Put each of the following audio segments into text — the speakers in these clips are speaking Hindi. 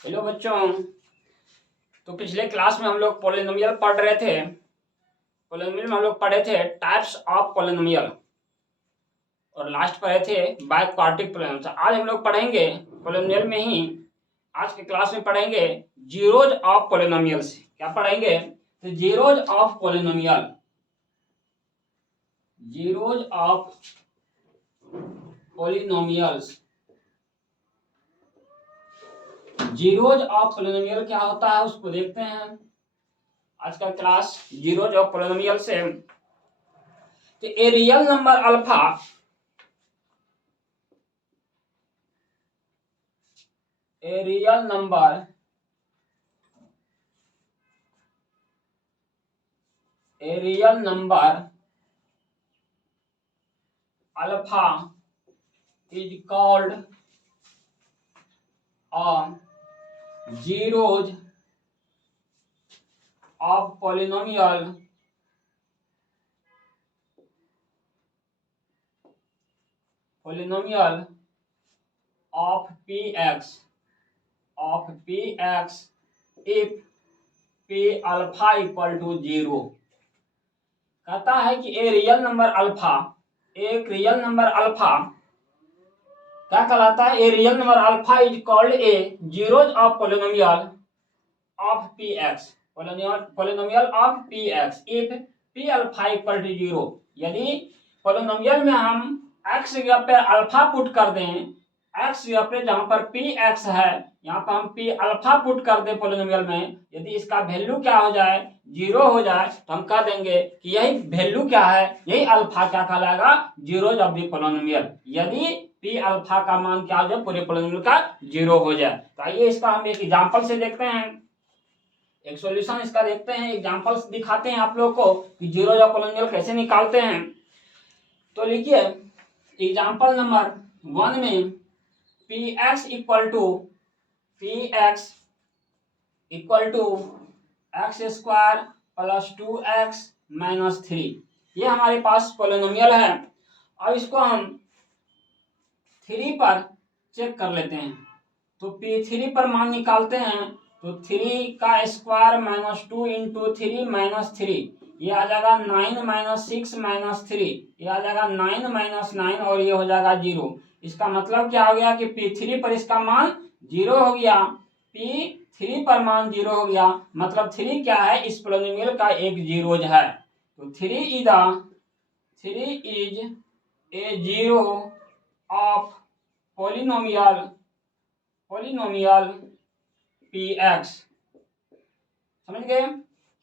हेलो बच्चों। तो पिछले क्लास में हम लोग पॉलिनोमियल पढ़ रहे थे। पॉलिनोमियल में हम लोग पढ़े थे टाइप्स ऑफ पॉलिनोमियल और लास्ट पढ़े थे बाय क्वाड्रेटिक पॉलिनोमियल। आज हम लोग पढ़ेंगे पॉलिनोमियल में ही, आज के क्लास में पढ़ेंगे जीरोज ऑफ पॉलिनोमियल्स। क्या पढ़ेंगे? तो zeros of polynomial, zeros of polynomials. Zeros of polynomial क्या होता है उसको देखते हैं आज का क्लास। जीरोज ऑफ पॉलिनोमियल से तो ए real number alpha, A real number, A real number alpha is called a zeros of polynomial of px if p alpha equal to 0। कहता है कि ए रियल नंबर अल्फा, एक रियल नंबर अल्फा क्या कहलाता है? A real number alpha is called a zeros of polynomial of P X, polynomial of P X if P alpha equal to 0। यदि पॉलिनोमियल में हम एक्स की जगह पे अल्फा पुट कर दें, एक्स की जगह पे जहां पर पी एक्स है यहाँ पर हम पी अल्फा पुट कर दें पॉलिनोमियल में, यदि इसका वैल्यू क्या हो जाए? 0 हो जाए, तो हम कह देंगे कि यही वैल्यू क्या है, यही अल्फा क्या कहलाएगा? Zeros of the polynomial. यदि पी अल्फा का मान क्या हो जाए? पूरे पॉलिनोमियल का 0 हो जाए। तो आइए इसका हम एक एग्जांपल से देखते हैं, एक सॉल्यूशन इसका देखते हैं, एग्जांपल्स दिखाते हैं आप लोग को कि जीरोज ऑफ पॉलिनोमियल कैसे निकालते हैं। तो लिखिए एग्जांपल नंबर 1 में P X equal to X square plus 2x minus 3, ये हमारे पास पॉलिनोमियल है। अब इसको हम 3 पर चेक कर लेते हैं। तो P3 पर मान निकालते हैं, तो 3 का स्क्वायर माइनस 2 इंटू 3 माइनस 3, ये आ जाएगा 9 माइनस 6 माइनस 3, ये आ जाएगा 9 माइनस 9 और ये हो जाएगा 0। इसका मतलब क्या हो गया कि P3 पर इसका मान 0 हो गया। P3 पर मान 0 हो गया, मतलब 3 क्या है? इस पॉलिनोमियल का एक जीरोज है। तो 3 is a zero of polynomial px। समझ गए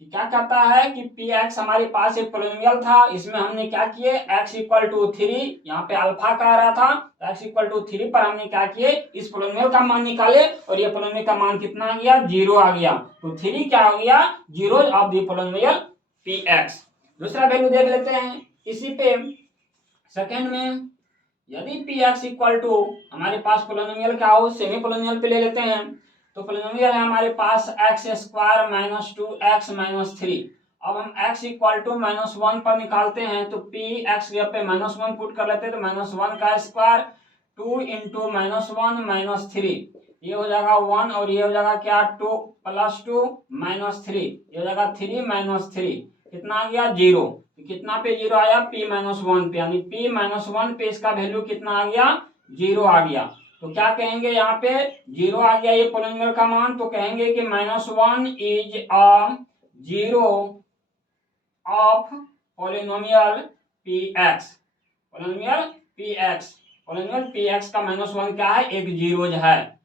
कि क्या कहता है कि px हमारे पास एक पॉलिनोमियल था, इसमें हमने क्या किए? x इक्वल टू 3, यहाँ पे अल्फा कह रहा था, x इक्वल टू 3 पर हमने क्या किए? इस पॉलिनोमियल का मान निकाले और ये पॉलिनोमियल का मान कितना आ गया? 0 आ गया। तो 3 क्या हो गया? Zeros of the polynomial px। दूसरा वैल्यू देख लेते हैं इसी पे। सेकेंड में यदि px इक्वल टू, हमारे पास पॉलिनोमियल क्या हो? सेमी पॉलिनोमियल पे ले लेते हैं। तो पॉलिनोमियल है हमारे पास x square minus 2x minus 3। अब हम x इक्वल टू -1 पर निकालते हैं, तो px के पे -1 पुट कर लेते हैं, तो -1 का स्क्वायर 2 इंटू -1 माइनस 3, ये हो जाएगा 1 और ये हो जाएगा क्या? 2 प्लस 2 माइनस 3, ये हो जाएगा 3 माइनस 3, कितना आ गया? 0। कितना पे 0 आया? p-1 पे, यानी p-1 पे इसका वैल्यू कितना आ गया? 0 आ गया। तो क्या कहेंगे यहाँ पे? 0 आ गया ये पॉलिनोमियल का मान, तो कहेंगे कि -1 is a zero of polynomial px। Polynomial px का -1 क्या है? एक जीरोज है।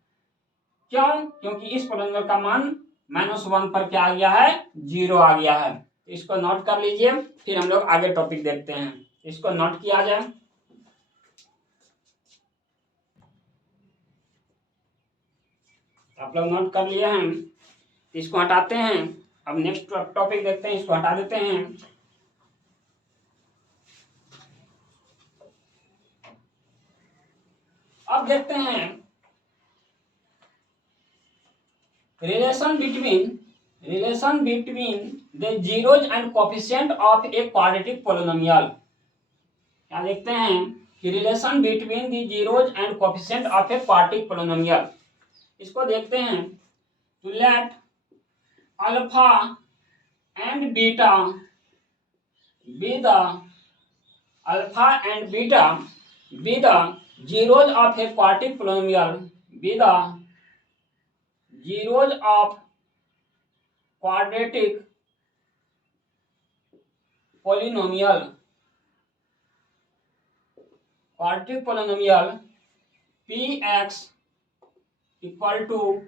क्यों? क्योंकि इस पॉलिनोमियल का मान -1 पर क्या आ गया है? 0 आ गया है। इसको नोट कर लीजिए, फिर हम लोग आगे टॉपिक देखते हैं। इसको नोट किया जाए। आप लोग नोट कर लिए हैं, इसको हटाते हैं। अब नेक्स्ट टॉपिक देखते हैं, इसको हटा देते हैं। अब देखते हैं relation between the zeros and coefficient of a quadratic polynomial. क्या देखते हैं कि relation between the zeros and coefficient of a quadratic polynomial. इसको देखते हैं। तो let alpha and beta be the alpha and beta be the zeros of a quadratic polynomial, be the zeros of quadratic polynomial px equal to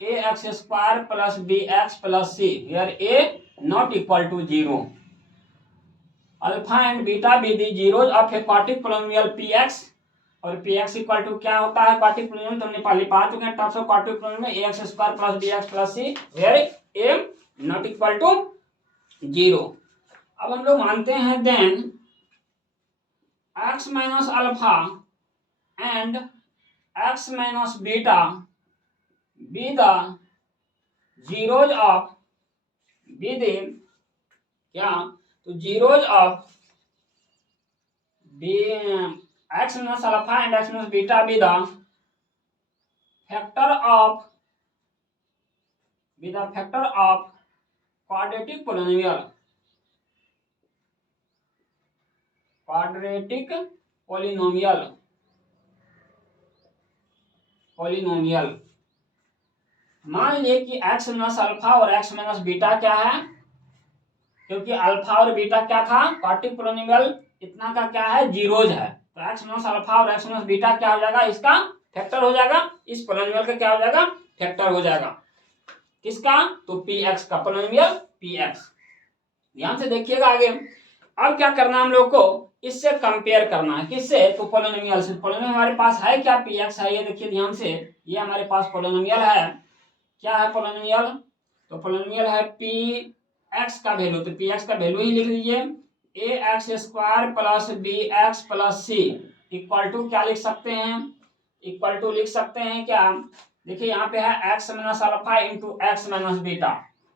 ax square plus bx plus c, where a not equal to 0. Alpha and beta be the zeros of a quadratic polynomial px, और px इक्वल टू क्या होता है क्वाड्रेटिक पोलिनोमियल, तो हमने पहले पढ़ चुके हैं terms of quadratic polynomial ax square plus bx plus c where a not equal to 0. अब हम लोग मानते हैं then x minus alpha and x minus beta be the zeros of be the क्या, तो zeros of be X minus alpha and X minus beta be the factor of quadratic polynomial मान लीजिए कि एक्स माइनस अल्फा और एक्स माइनस बीटा क्या है, क्योंकि अल्फा और बीटा क्या था क्वाड्रेटिक पोलिनोमियल इतना का क्या है जीरोज है, तो एक्स माइनस अल्फा और एक्स माइनस बीटा क्या हो जाएगा, इसका फैक्टर हो जाएगा, इस पोलिनोमियल का क्या हो जाएगा फैक्टर हो जाएगा, किसका, तो पी एक्स का, पोलिनोमियल पी एक्स. ध्यान से देखिएगा आगे. अब क्या करना है हम लोग को, इससे कंपेयर करना है, किससे, तो पोलिनोमियल से. पोलिनोमियल हमारे पास है क्या, पी एक्स है, ये देखिए ध्यान से, ये हमारे पास पोलिनोमियल है. क्या है पोलिनोमियल, तो पोलिनोमियल है पी एक्स का वैल्यू, तो पी एक्स का वैल्यू ही लिख लीजिए a x square plus b x plus c equal to क्या लिख सकते हैं, इक्वल टू लिख सकते हैं क्या, देखिए यहाँ पे है x minus alpha into X minus beta,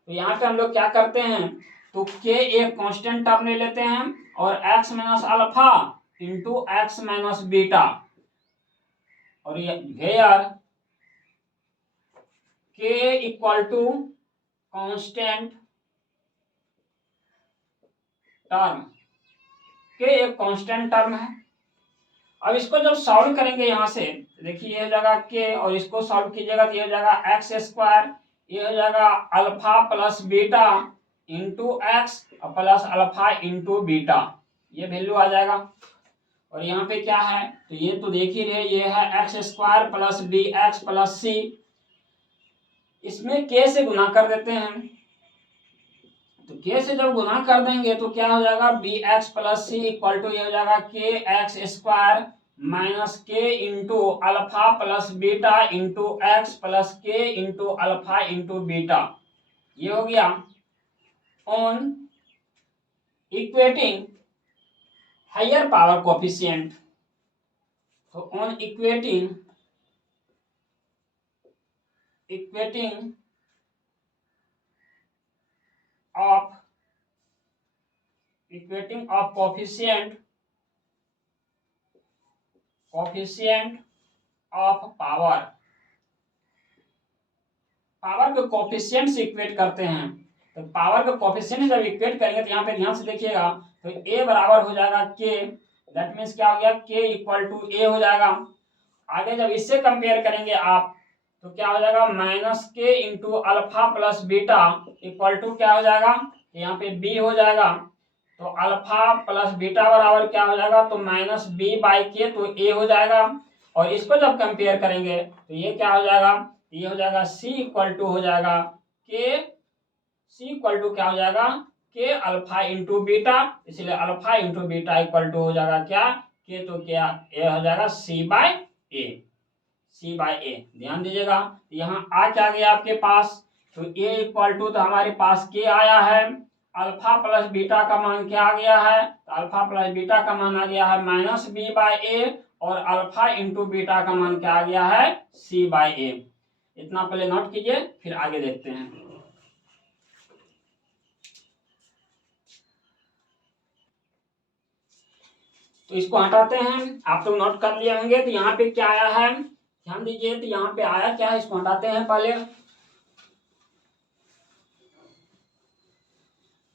तो यहाँ पे हम लोग क्या करते हैं, तो के एक कांस्टेंट टर्म ले लेते हैं और X minus alpha into X minus beta, और ये वेयर के इक्वल टू कांस्टेंट टर्म, के एक कांस्टेंट टर्म है. अब इसको जब सॉल्व करेंगे यहाँ से, देखिए ये हो जाएगा के, और इसको सॉल्व कीजिएगा तो ये हो जाएगा एक्स स्क्वायर, ये हो जाएगा alpha plus beta into x plus alpha into beta, ये वैल्यू आ जाएगा. और यहाँ पे क्या है, तो ये तो देख ही रहे, ये है x square plus b x plus c, इसमें के से गुना कर देते हैं, तो के से जब गुना कर देंगे तो क्या हो जाएगा, b x plus c equal to ये हो जाएगा के एक्स स्क्वायर माइनस के into alpha plus beta into x plus k into alpha into beta, ये हो गया. On equating higher power coefficient, तो on equating of coefficient of power के कोफिशिएंट से इक्वेट करते हैं, तो पावर के कोफिशिएंट जब इक्वेट करेंगे तो यहाँ पे ध्यान से देखिएगा, तो a बराबर हो जाएगा k, दैट मीन्स क्या हो गया, k इक्वल टू a हो जाएगा. आगे जब इससे कंपेयर करेंगे आप, तो क्या हो जाएगा, माइनस के into alpha plus beta equal to क्या हो जाएगा, यहाँ पे b हो जाएगा, तो अल्फा प्लस बीटा बराबर क्या हो जाएगा, तो माइनस बी बाई के, तो a हो जाएगा. और इसको जब कंपेयर करेंगे तो ये क्या हो जाएगा, ये हो जाएगा c इक्वल टू हो जाएगा के, c इक्वल टू क्या हो जाएगा, के अल्फा इंटू बीटा, इसलिए alpha into beta equal to हो जाएगा क्या, के, तो क्या ए हो जाएगा c बाय ए. ध्यान दीजिएगा, यहाँ आ क्या गया आपके पास, तो a इक्वल टू, तो हमारे पास के आया है, अल्फा प्लस बीटा का मान क्या आ गया है, तो अल्फा प्लस बीटा का मान आ गया है माइनस बी बाय ए, और अल्फा इंटू बीटा का मान क्या आ गया है, सी बाय ए. इतना पहले नोट कीजिए, फिर आगे देखते हैं. तो इसको हटाते हैं, आप लोग नोट कर लिए होंगे, तो यहाँ पे क्या आया है, ध्यान दीजिए, तो यहाँ पे आया क्या है, इसको हटाते हैं पहले।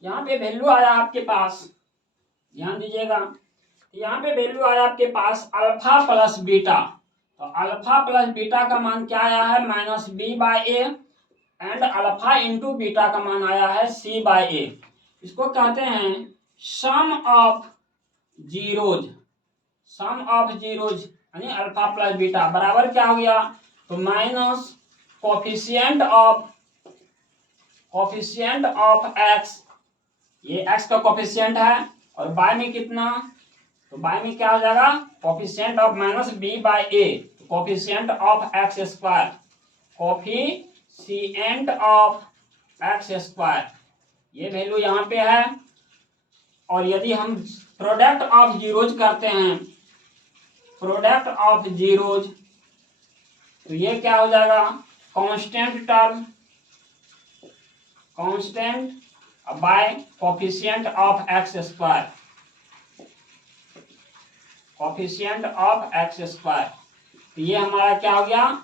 यहाँ पे वैल्यू आया आपके पास, ध्यान दीजिएगा, यहाँ पे वैल्यू आया आपके पास अल्फा प्लस बीटा। तो अल्फा प्लस बीटा का मान क्या आया है, -b/a, and alpha into beta का मान आया है c/a। इसको कहते हैं sum of zeros. Sum of zeros यानी अल्फा प्लस बीटा बराबर क्या हो गया, तो माइनस कोफिशिएंट ऑफ x, ये x का कोफिशिएंट है, और बाय में कितना, तो बाय में क्या हो जाएगा, coefficient of -b/a, coefficient of x square, coefficient of x square, ये वैल्यू यहाँ पे है। और यदि हम प्रोडक्ट ऑफ जीरोज करते हैं, प्रोडक्ट ऑफ जीरोज, तो ये क्या हो जाएगा, constant term, constant bye coefficient of x square, coefficient of x square. तो ये हमारा क्या हो गया,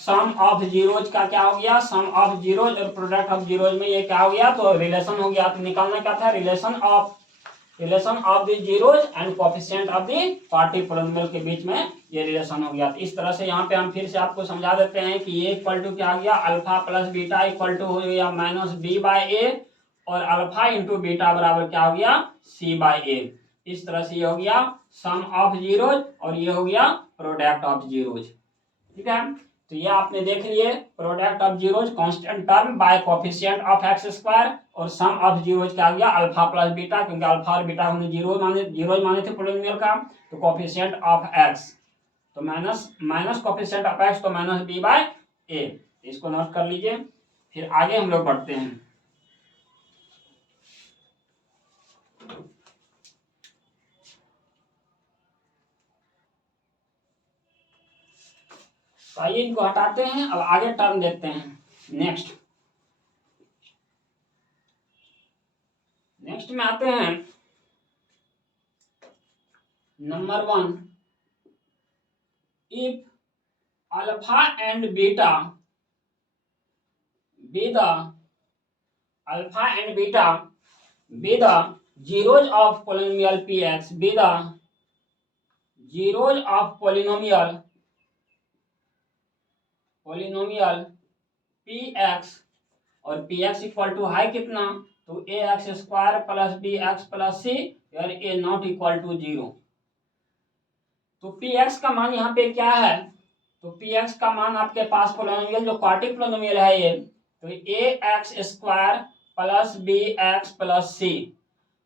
सम ऑफ जीरोज का क्या हो गया, सम ऑफ जीरोज और प्रोडक्ट ऑफ जीरोज में ये क्या हो गया, तो रिलेशन हो गया। तो निकालना क्या था, relation of the zeros and coefficient of the particle polynomial के बीच में ये रिलेशन हो गया। तो इस तरह से यहाँ पे हम फिर से आपको समझा देते हैं कि ये इक्वल टू क्या हो गया, alpha plus beta equal to हो गया -b/a, और अल्फा इंटू बीटा बराबर क्या हो गया, c/a। इस तरह से ये हो गया सम ऑफ जीरोज और ये हो गया प्रोडक्ट ऑफ जीरोज। ठीक है, तो ये आपने देख लिए product of zeros constant term by coefficient of x square, और सम ऑफ जीरोज क्या हो गया, अल्फा प्लस बीटा, क्योंकि अल्फा और बीटा हमने जीरोज माने थे पोलिनोमियल का, तो कोफिशिएंट ऑफ x, तो माइनस कोफिशिएंट ऑफ x, तो -b/a। इसको नोट कर लीजिए, फिर आगे हम लोग बढ़ते हैं। तो आइए इनको हटाते हैं, अब आगे टर्म देखते हैं। नेक्स्ट में आते हैं number 1, if alpha and beta be the zeros of polynomial px, be the zeros of polynomial px, और px इक्वल टू है कितना, तो ax square plus bx plus c, और a नॉट इक्वल टू 0। तो px का मान यहाँ पे क्या है, तो px का मान आपके पास पोलिनोमियल जो क्वाड्रेटिक पोलिनोमियल है ये, तो ax square plus bx plus c,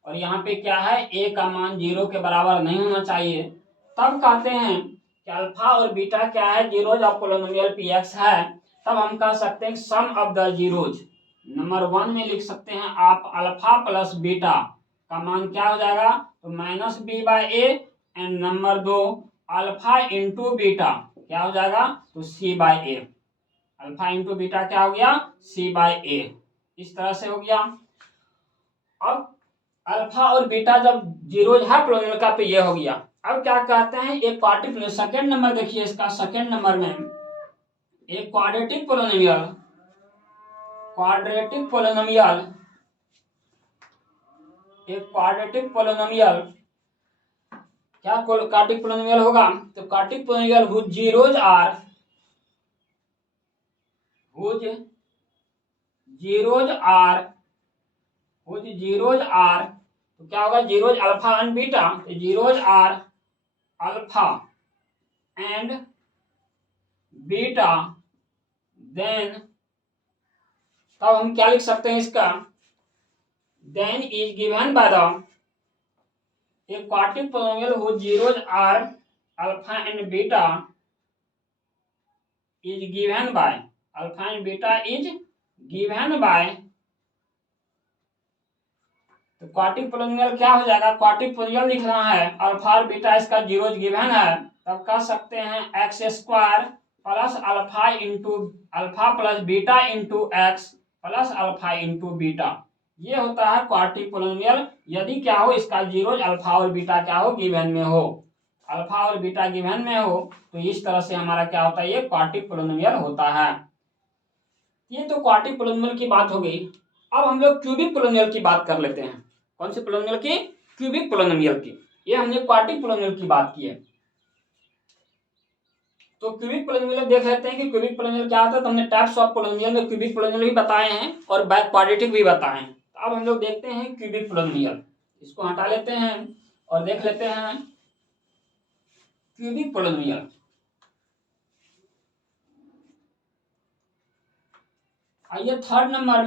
और यहाँ पे क्या है, a का मान 0 के बराबर नहीं होना चाहिए। तब कहते हैं कि अल्फा और बीटा क्या है, जीरोज ऑफ पोलिनोमियल px है। तब हम कह सकते हैं sum of the zeros, number 1 में लिख सकते हैं आप अल्फा प्लस बीटा का मान क्या हो जाएगा, तो -b/a, and number 2 alpha into beta क्या हो जाएगा, तो c/a। अल्फा इंटू बीटा क्या हो गया, c/a। इस तरह से हो गया। अब अल्फा और बीटा जब जीरोज है पोलिनोमियल का, तो ये हो गया। अब क्या कहते हैं, एक क्वाड्रेटिक, सेकंड नंबर देखिए इसका, सेकंड नंबर में एक क्वाड्रेटिक पोलिनोमियल क्या क्वाड्रेटिक पोलिनोमियल होगा, तो quadratic polynomial whose zeros are, तो क्या होगा, जीरोज अल्फा एंड बीटा, तो zeros are alpha and beta, then तब हम क्या लिख सकते हैं इसका, then is given by the एक quadratic polynomial whose zeros are alpha and beta is given by, alpha and beta is given by, तो क्वाड्रेटिक पोलिनोमियल क्या हो जाएगा, क्वाड्रेटिक पोलिनोमियल लिखना है, अल्फा और बीटा इसका जीरोज गिवन है, तब कह सकते हैं x square plus alpha plus beta into x plus alpha into beta. ये होता है क्वाड्रेटिक पोलिनोमियल, यदि क्या हो, इसका जीरोज अल्फा और बीटा क्या हो, गिवन में हो। अल्फा और बीटा गिवन में हो तो इस तरह से हमारा क्या होता है, ये क्वाड्रिक पोलिनोमियल होता है। ये तो क्वाड्रिक पोलिनोमियल की बात हो गई। अब हम लोग क्यूबिक पोलिनोमियल की बात कर लेते हैं। कौन सी पोलिनोमियल की? क्यूबिक पोलिनोमियल की। ये हमने क्वाड्रिक पोलिनोमियल की बात की है। तो क्यूबिक पोलिनोमियल देख लेते हैं कि क्यूबिक पोलिनोमियल क्या होता है। तो हमने टाइप्स ऑफ पोलिनोमियल में क्यूबिक पोलिनोमियल भी बताए हैं और क्वाड्रेटिक भी बताए हैं। तो अब हम लोग देखते हैं क्यूबिक पोलिनोमियल। इसको हटा लेते हैं और देख लेते हैं क्यूबिक पोलिनोमियल। आइए थर्ड नंबर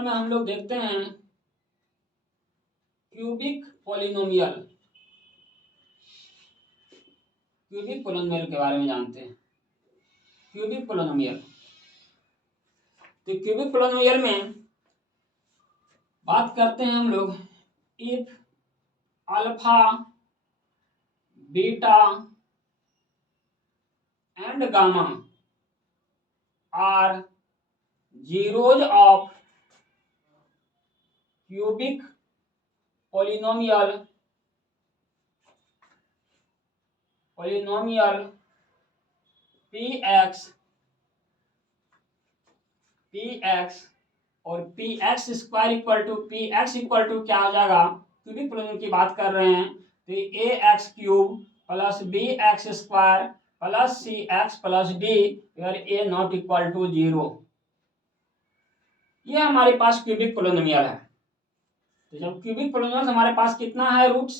में हम लोग देखते हैं क्यूबिक पोलिनोमियल। क्यूबिक पोलिनोमियल के बारे में जानते हैं। क्यूबिक पोलिनोमियल, तो क्यूबिक पोलिनोमियल में बात करते हैं हम लोग, if alpha beta and gamma are zeros of cubic polynomial px और px square equal to px equal to क्या हो जाएगा, क्यूबिक पोलिनोमियल की बात कर रहे हैं तो ax cube plus bx square plus cx plus d where a not equal to 0। ये हमारे पास क्यूबिक पोलिनोमियल है। तो जब क्यूबिक पोलिनोमियल हमारे पास कितना है, रूट्स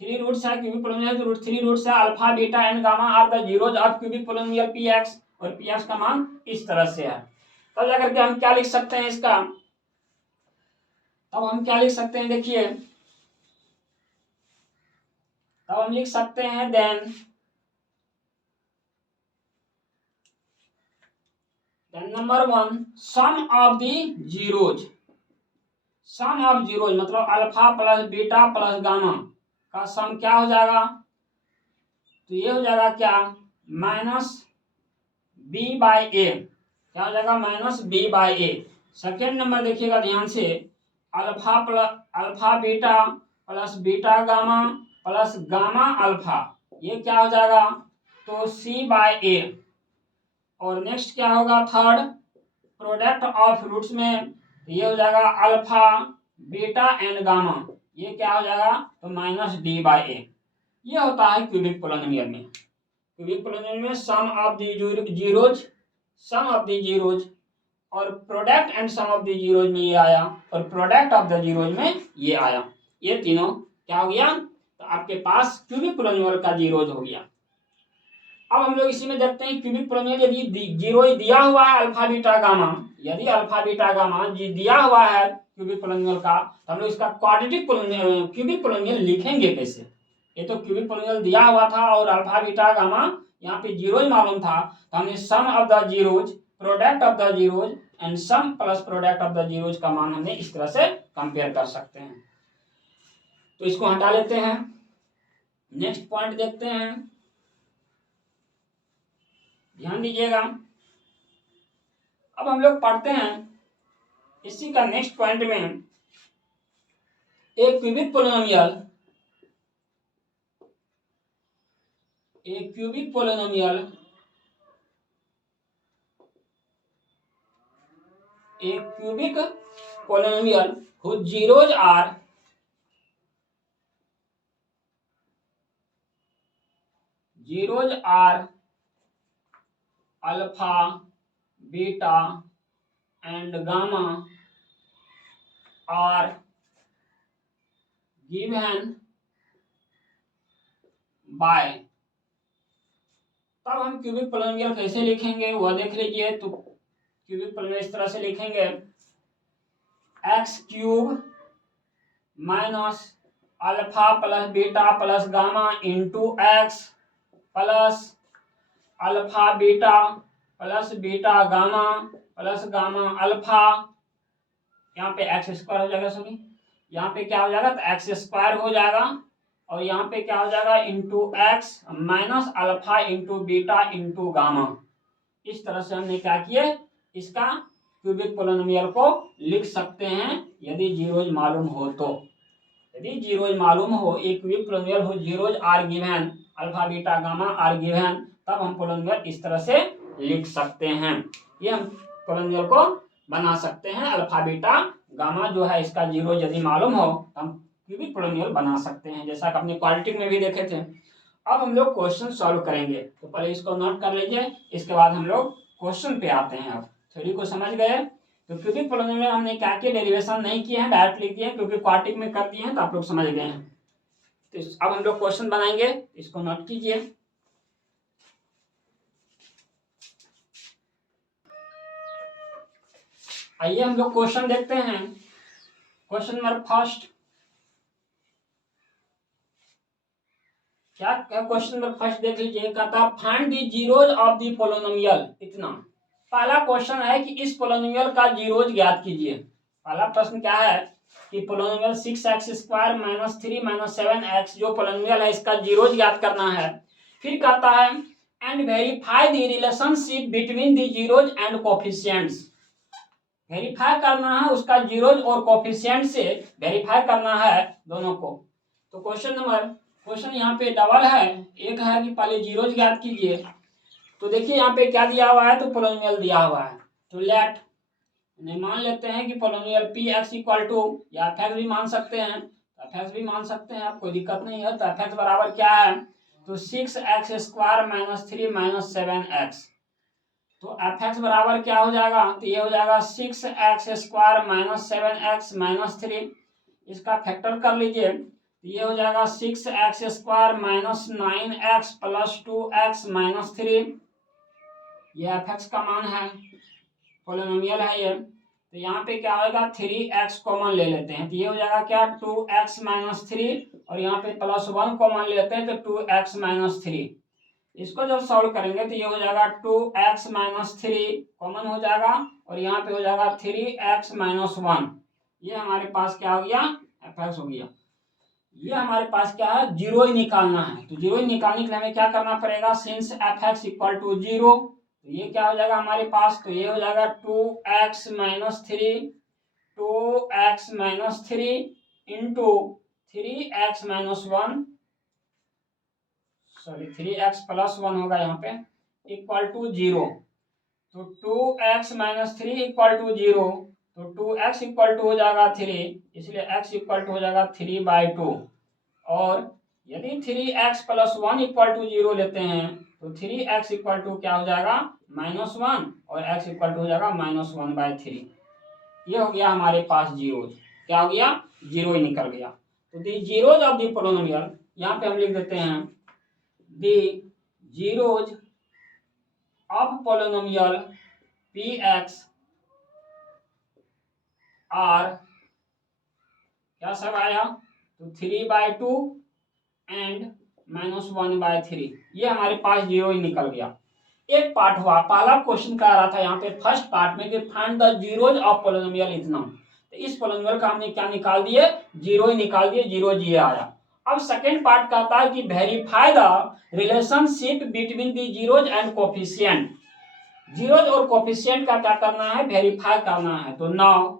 3 रूट्स है। क्यूबिक पोलिनोमियल रूट 3 रूट्स है। Alpha beta and gamma are the zeros of cubic polynomial px और px का मान इस तरह से है। तब जाकर के हम क्या लिख सकते हैं इसका, तब हम क्या लिख सकते हैं, देखिए तब हम लिख सकते हैं then number 1 sum of the zeros. Sum of zeros मतलब alpha plus beta plus gamma का सम क्या हो जाएगा, तो ये हो जाएगा क्या, माइनस बी बाई ए। क्या हो जाएगा, minus B by A. Second number देखिएगा ध्यान से, alpha beta plus beta gamma plus gamma alpha, ये क्या हो जाएगा, तो सी बाई ए। और नेक्स्ट क्या होगा, थर्ड प्रोडक्ट ऑफ रूट्स में ये हो जाएगा अल्फा बीटा एंड गामा, ये क्या हो जाएगा, तो माइनस डी बाई ए। ये होता है क्यूबिक पोलिनोमियल में। क्यूबिक पोलिनोमियल में सम ऑफ द जीरोज और product and sum of the zeros में ये आया और प्रोडक्ट ऑफ द जीरोज में ये आया। ये तीनों क्या हो गया, तो आपके पास क्यूबिक पोलिनोमियल का जीरोज हो गया। अब हम लोग इसी में देखते हैं क्यूबिक पोलिनोमियल यदि जीरो दिया हुआ है अल्फा बीटा गामा, यदि अल्फा बीटा गामा जी दिया हुआ है क्यूबिक पोलिनोमियल का, तो हम लोग इसका क्वाड्रेटिक क्यूबिक पोलिनोमियल लिखेंगे कैसे। ये तो क्यूबिक पोलिनोमियल दिया हुआ था और अल्फा बीटा गामा यहाँ पे जीरोज मालूम था, तो हमने sum of the zeros product of the zeros and sum plus product of the zeros का मान हमने इस तरह से कंपेयर कर सकते हैं। तो इसको हटा लेते हैं, नेक्स्ट पॉइंट देखते हैं, ध्यान दीजिएगा। अब हम लोग पढ़ते हैं इसी का नेक्स्ट पॉइंट में, एक cubic polynomial whose zeros are alpha, beta and gamma are given by। तब हम क्यूबिक पोलिनोमियल कैसे लिखेंगे वह देख लीजिए। तो क्यूबिक पोलिनोमियल इस तरह से लिखेंगे, x cube minus alpha plus beta plus gamma into x plus alpha beta plus beta gamma plus gamma alpha, यहाँ पे एक्स स्क्वायर हो जाएगा सभी, यहाँ पे क्या हो जाएगा, तो एक्स स्क्वायर हो जाएगा और यहाँ पे क्या हो जाएगा, into X minus alpha into beta into gamma. इस तरह से हमने क्या किए, इसका क्यूबिक पोलिनोमियल को लिख सकते हैं यदि जीरोज मालूम हो तो। यदि जीरोज मालूम हो, इक्विक पोलिनोमियल हो, zeros are given, alpha beta gamma are given, तब हम पोलिनोमियल इस तरह से लिख सकते हैं। ये हम पोलिनोमियल को बना सकते हैं। अल्फा बीटा गामा जो है इसका जीरो यदि मालूम हो तो हम क्यूबिक पोलिनोमियल बना सकते हैं, जैसा कि अपने क्वाड्रेटिक में भी देखे थे। अब हम लोग क्वेश्चन सॉल्व करेंगे, तो पहले इसको नोट कर लीजिए, इसके बाद हम लोग क्वेश्चन पे आते हैं। अब थ्योरी को समझ गए, तो क्यूबिक पोलिनोमियल हमने क्या किया, डेरिवेशन नहीं किए हैं, डायरेक्ट लिख दिए, क्योंकि क्वाड्रेटिक में कर दिए हैं तो आप लोग समझ गए हैं। तो अब हम लोग क्वेश्चन बनाएंगे, इसको नोट कीजिए। आइए हम लोग क्वेश्चन देखते हैं। क्वेश्चन नंबर फर्स्ट, क्या क्वेश्चन नंबर फर्स्ट देख लीजिए, कहता find the zeros of the polynomial. इतना पहला क्वेश्चन है कि इस पोलिनोमियल का जीरोज ज्ञात कीजिए। पहला प्रश्न क्या है कि पोलिनोमियल 6x² - 3 - 7x जो पोलिनोमियल है इसका जीरोज ज्ञात करना है। फिर कहता है and verify the relationship between the zeros and coefficients. Verify करना है उसका जीरोज और कोफिशिएंट से वेरीफाई करना है दोनों को। तो क्वेश्चन यहाँ पे डबल है, एक है कि पहले जीरोज ज्ञात कीजिए। तो देखिए यहाँ पे क्या दिया हुआ है, तो पोलिनोमियल दिया हुआ है, तो लेट मान लेते हैं कि पोलिनोमियल px इक्वल टू, या fx भी मान सकते हैं, fx भी मान सकते हैं, आप कोई दिक्कत नहीं है। तो fx बराबर क्या है, तो 6x² - 3 - 7x। तो fx बराबर क्या हो जाएगा, तो ये हो जाएगा 6x² - 7x - 3। इसका फैक्टर कर लीजिए, तो ये हो जाएगा 6x² - 9x + 2x - 3। ये fx का मान है, पोलिनोमियल है ये। तो यहाँ पे क्या होगा, 3x कॉमन ले लेते हैं, तो ये हो जाएगा क्या, 2x - 3, और यहाँ पे +1 कॉमन लेते हैं तो 2x - 3। इसको जब सॉल्व करेंगे तो ये हो जाएगा 2x - 3 कॉमन हो जाएगा, और यहाँ पे हो जाएगा 3x - 1। ये हमारे पास क्या हो गया, fx हो गया। ये हमारे पास क्या है, जीरो ही निकालना है। तो जीरो ही निकालने के लिए हमें क्या करना पड़ेगा, सिंस fx इक्वल टू 0, तो ये क्या हो जाएगा हमारे पास, तो ये हो जाएगा 2x - 3 into 3x - 1, sorry 3x + 1 होगा यहाँ पे, इक्वल टू 0। तो 2x - 3 इक्वल टू 0, तो 2x इक्वल टू हो जाएगा 3, इसलिए x इक्वल टू हो जाएगा 3/2। और यदि 3x + 1 इक्वल टू 0 लेते हैं तो 3x इक्वल टू क्या हो जाएगा, -1, और x इक्वल टू हो जाएगा -1/3। ये हो गया हमारे पास जीरोज। क्या हो गया, जीरो ही निकल गया। तो the zeros of the polynomial, यहाँ पे हम लिख देते हैं the zeros of polynomial px are, क्या सब आया, तो 3/2 एंड -1/3। ये हमारे पास जीरो ही निकल गया। एक पार्ट हुआ, पहला क्वेश्चन कह रहा था यहाँ पे फर्स्ट पार्ट में कि find the zeros of polynomial इतना, तो इस पोलिनोमियल का हमने क्या निकाल दिए, जीरो ही निकाल दिए, जीरो जी आया। अब सेकेंड पार्ट कहता है कि verify the relationship between the zeros and coefficient. Zeros और कोफिशिएंट का क्या करना है, वेरीफाई करना है। तो नाउ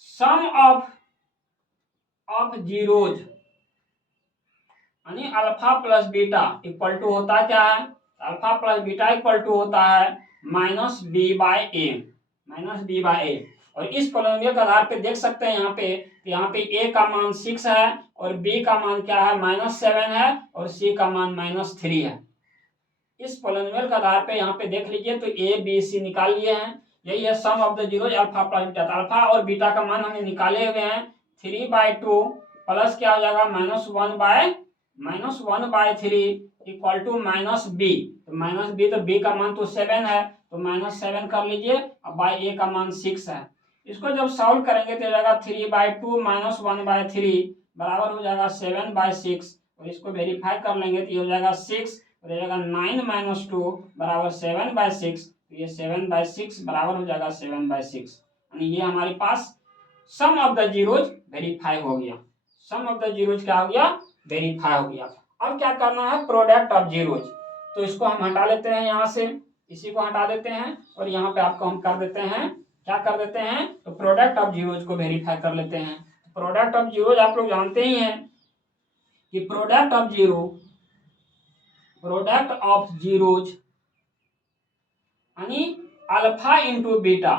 सम ऑफ जीरोज यानी alpha plus beta equal to होता क्या है, alpha plus beta equal to होता है -b/a। और इस पोलिनोमियल के आधार पे देख सकते हैं यहाँ पे a का मान 6 है, और b का मान क्या है, -7 है, और c का मान -3 है। इस पोलिनोमियल के आधार पे यहाँ पे देख लीजिए, तो a b c निकाल लिए हैं। यही है sum of the zeros alpha plus beta. Alpha और बीटा का मान हमने निकाले हुए हैं, 3/2 प्लस क्या हो जाएगा, -1/3 इक्वल टू -b। तो -b, तो b का मान तो 7 है, तो -7 कर लीजिए, अब बाय a का मान 6 है। इसको जब सॉल्व करेंगे तो जाएगा 3/2 -1/3 बराबर हो जाएगा 7/6, और इसको वेरीफाई कर लेंगे तो ये हो जाएगा 6, और ये जाएगा 9 - 2 बराबर 7/6। तो ये 7/6 बराबर हो जाएगा 7/6, यानी ये हमारे पास सम ऑफ द जीरोज वेरीफाई हो गया। सम ऑफ द जीरोज क्या हो गया, वेरीफाई हो गया। अब क्या करना है, प्रोडक्ट ऑफ जीरोज। तो इसको हम हटा लेते हैं यहाँ से, इसी को हटा देते हैं, और यहाँ पे आपको हम कर देते हैं, क्या कर देते हैं, तो प्रोडक्ट ऑफ जीरोज को वेरीफाई कर लेते हैं। प्रोडक्ट ऑफ जीरोज आप लोग जानते ही हैं कि प्रोडक्ट ऑफ जीरोज यानी अल्फा इंटू बीटा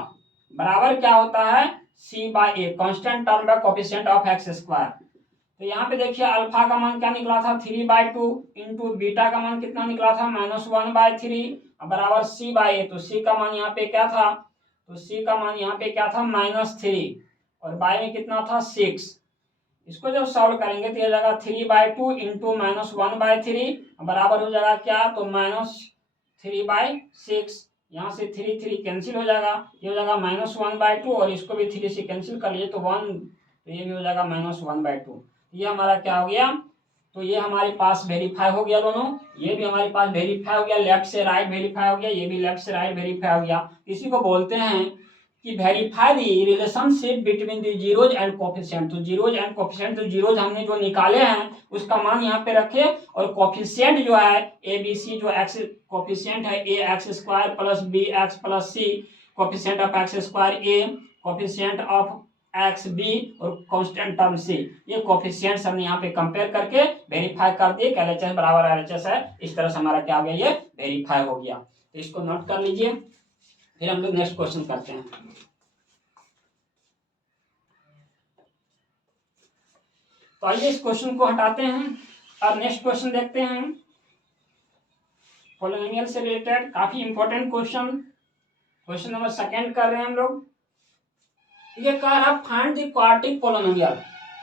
बराबर क्या होता है, सी बाई ए, कॉन्स्टेंट टर्म है कोफिशिएंट ऑफ एक्स स्क्वायर। तो यहाँ पे देखिए अल्फा का मान क्या निकला था 3/2 इंटू बीटा का मान कितना निकला था -1/3 बराबर सी बाई ए। तो सी का मान यहाँ पे क्या था, तो सी का मान यहाँ पे क्या था -3 और बाई में कितना था 6। इसको जब सॉल्व करेंगे तो ये जाएगा 3/2 इंटू -1/3 बराबर हो जाएगा क्या, तो -3/6। यहाँ से 3 3 कैंसिल हो जाएगा, ये हो जाएगा -1/2 और इसको भी 3 से कैंसिल कर लिए तो 1, तो ये भी हो जाएगा -1/2। ये हमारा क्या हो गया, तो ये हमारे पास वेरीफाई हो गया दोनों, ये भी हमारे पास वेरीफाई हो गया, लेफ्ट से राइट वेरीफाई हो गया, ये भी लेफ्ट से राइट वेरीफाई हो गया। इसी को बोलते हैं कि verify the relationship between the zeros and coefficient. तो जीरोज एंड कोफिशिएंट, तो जीरोज हमने जो निकाले हैं उसका मान यहाँ पे रखे और कोफिशिएंट जो है ए बी सी, जो एक्स कोफिशिएंट है a x square plus b x plus c, coefficient of x square a, coefficient of x b और कांस्टेंट टर्म सी, ये कोफिशिएंट्स हमने यहाँ पे कंपेयर करके वेरीफाई कर दिए कि एलएचएस बराबर एलएचएस है। इस तरह से हमारा क्या हो गया, ये वेरीफाई हो गया। तो इसको नोट कर लीजिए, फिर हम लोग नेक्स्ट क्वेश्चन करते हैं। तो आइए इस क्वेश्चन को हटाते हैं और नेक्स्ट क्वेश्चन देखते हैं। पॉलिनोमियल से रिलेटेड काफी इंपॉर्टेंट क्वेश्चन, क्वेश्चन नंबर 2 कर रहे हैं हम लोग। ये कह रहा है फाइंड द क्वाड्रेटिक पॉलिनोमियल।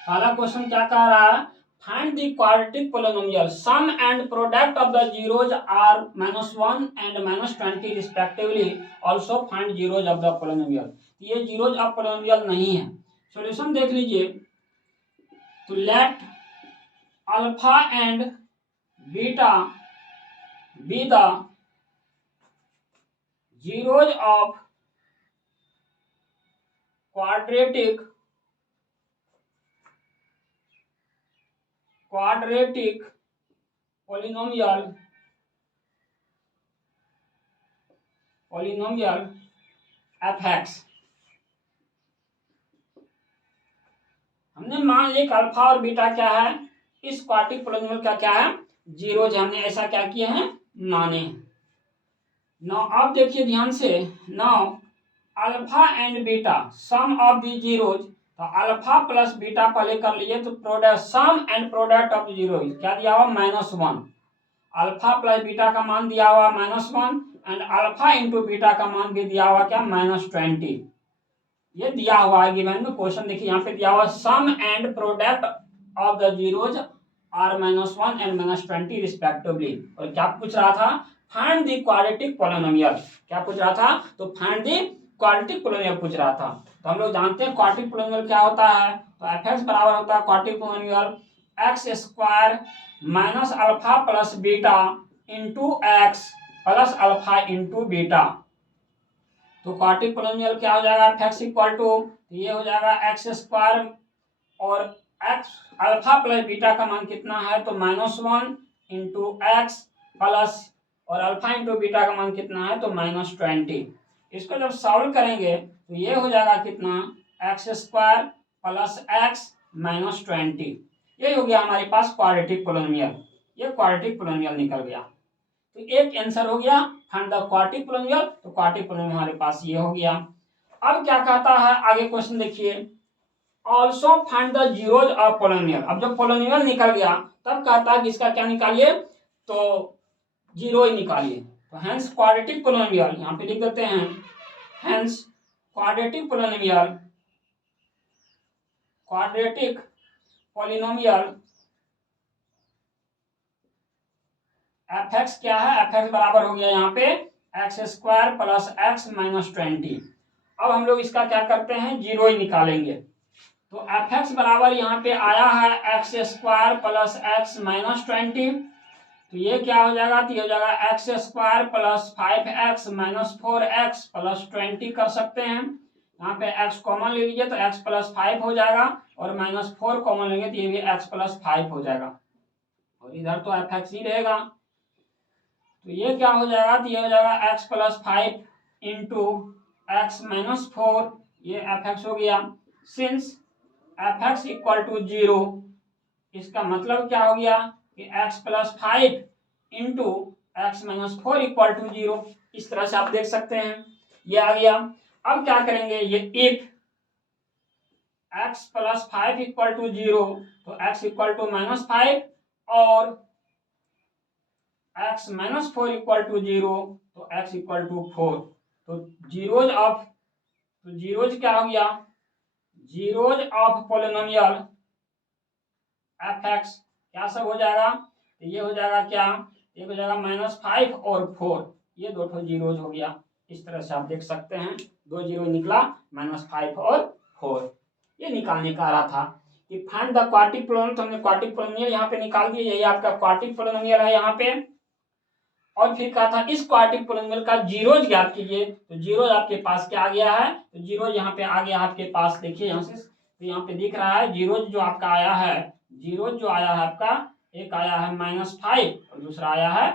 पहला क्वेश्चन क्या कह रहा है, find the quadratic polynomial sum and product of the zeros are -1 and -20 respectively, also find zeros of the polynomial. ये जीरोज ऑफ पॉलिनोमियल नहीं है। सॉल्यूशन देख लीजिए, तो let alpha and beta be the zeros of quadratic polynomial fx। हमने मान लिया अल्फा और बीटा क्या है, इस क्वाड्रेटिक पॉलिनोमियल का क्या है, जीरोज। हमने ऐसा क्या किए हैं, माने। नाउ आप देखिए ध्यान से, now alpha and beta sum of the zeros, तो अल्फा प्लस बीटा पहले कर लिए, तो product sum and product of zeros क्या दिया हुआ -1, अल्फा प्लस बीटा का मान दिया हुआ -1 एंड अल्फा इंटू बीटा का मान भी दिया हुआ क्या -20, ये दिया हुआ है गिवन में। क्वेश्चन देखिए यहाँ पे दिया हुआ sum and product of the zeros are -1 and -20 respectively, और क्या पूछ रहा था, फाइंड द क्वाड्रेटिक पॉलिनोमियल। क्या पूछ रहा था, तो फाइंड द क्वाड्रेटिक पॉलिनोमियल पूछ रहा था। तो हम लोग जानते हैं क्वाड्रेटिक पॉलिनोमियल क्या होता है, तो fx बराबर होता है quadratic polynomial x square minus alpha plus beta into x plus alpha into beta. तो क्वाड्रेटिक पॉलिनोमियल क्या हो जाएगा, fx इक्वल टू, ये हो जाएगा एक्स स्क्वायर और एक्स अल्फा प्लस बीटा का मान कितना है, तो -1 इंटू एक्स प्लस और अल्फा इंटू बीटा का मान कितना है, तो -20। इसको जब सॉल्व करेंगे तो ये हो जाएगा कितना, एक्स स्क्वायर प्लस एक्स -20। ये हो गया हमारे पास क्वाड्रेटिक पॉलिनोमियल, ये क्वाड्रेटिक पॉलिनोमियल निकल गया। तो एक आंसर हो गया फाइंड द क्वाड्रेटिक पॉलिनोमियल, तो क्वाड्रेटिक पॉलिनोमियल हमारे पास ये हो गया। अब क्या कहता है आगे क्वेश्चन देखिए, also find the zeros of polynomial. अब जब पॉलिनोमियल निकल गया तब कहता है कि इसका क्या निकालिए, तो जीरो ही निकालिए। तो हेंस क्वाड्रेटिक पॉलिनोमियल, यहाँ पे लिख देते हैं, हेंस क्वाड्रेटिक पॉलिनोमियल fx क्या है, fx बराबर हो गया यहाँ पे एक्स स्क्वायर प्लस एक्स -20। अब हम लोग इसका क्या करते हैं, जीरो ही निकालेंगे। तो fx बराबर यहाँ पे आया है एक्स स्क्वायर प्लस एक्स -20, तो ये क्या हो जाएगा, तो ये हो जाएगा x square plus 5x -4x plus 20 कर सकते हैं। यहाँ पे x कॉमन ले लीजिए तो x प्लस 5 हो जाएगा और -4 कॉमन लेंगे तो ये भी x प्लस 5 हो जाएगा और इधर तो fx ही रहेगा। तो ये क्या हो जाएगा, तो ये हो जाएगा x प्लस 5 इंटू एक्स -4, ये fx हो गया। Since F X equal to 0। इसका मतलब क्या हो गया कि x plus 5 into X minus 4 equal to 0। इस तरह से आप देख सकते हैं, ये आ गया। अब क्या करेंगे, ये if x plus 5 equal to 0 तो x इक्वल टू माइनस 5 और x माइनस 4 इक्वल टू 0 तो x इक्वल टू 4। तो जीरोज ऑफ, तो जीरोज क्या हो गया, zeros of polynomial F x क्या सब हो जाएगा, तो ये हो जाएगा क्या, ये हो जाएगा -5 और 4, ये दो ठो जीरोज हो गया। इस तरह से आप देख सकते हैं, दो जीरो निकला, -5 और 4। ये निकालने का आ रहा था कि फाइंड द क्वाड्रेटिक पोलिनोमियल, तो हमने क्वाड्रेटिक पोलिनोमियल यहाँ पे निकाल दिया, यही आपका क्वाड्रेटिक पोलिनोमियल है यहाँ पे। और फिर कहा था इस क्वाड्रेटिक पोलिनोमियल का जीरोज ज्ञात कीजिए, तो जीरोज आपके पास क्या आ गया है, तो जीरोज यहाँ पे आ गया आपके पास, देखिए यहाँ से, तो यहाँ पे दिख रहा है जीरोज जो आपका आया है, जीरोज जो आया है आपका, एक आया है -5 और दूसरा आया है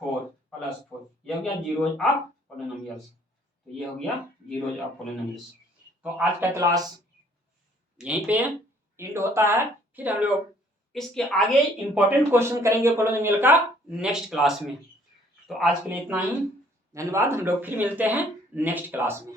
4 प्लस 4, ये हो गया जीरोज ऑफ पोलिनोमियल्स। तो ये हो गया जीरोज ऑफ पोलिनोमियल्स। तो आज का क्लास यहीं पे एंड होता है, फिर हम लोग इसके आगे इंपॉर्टेंट क्वेश्चन करेंगे पोलिनोमियल का नेक्स्ट क्लास में। तो आज के लिए इतना ही, धन्यवाद। हम लोग फिर मिलते हैं नेक्स्ट क्लास में।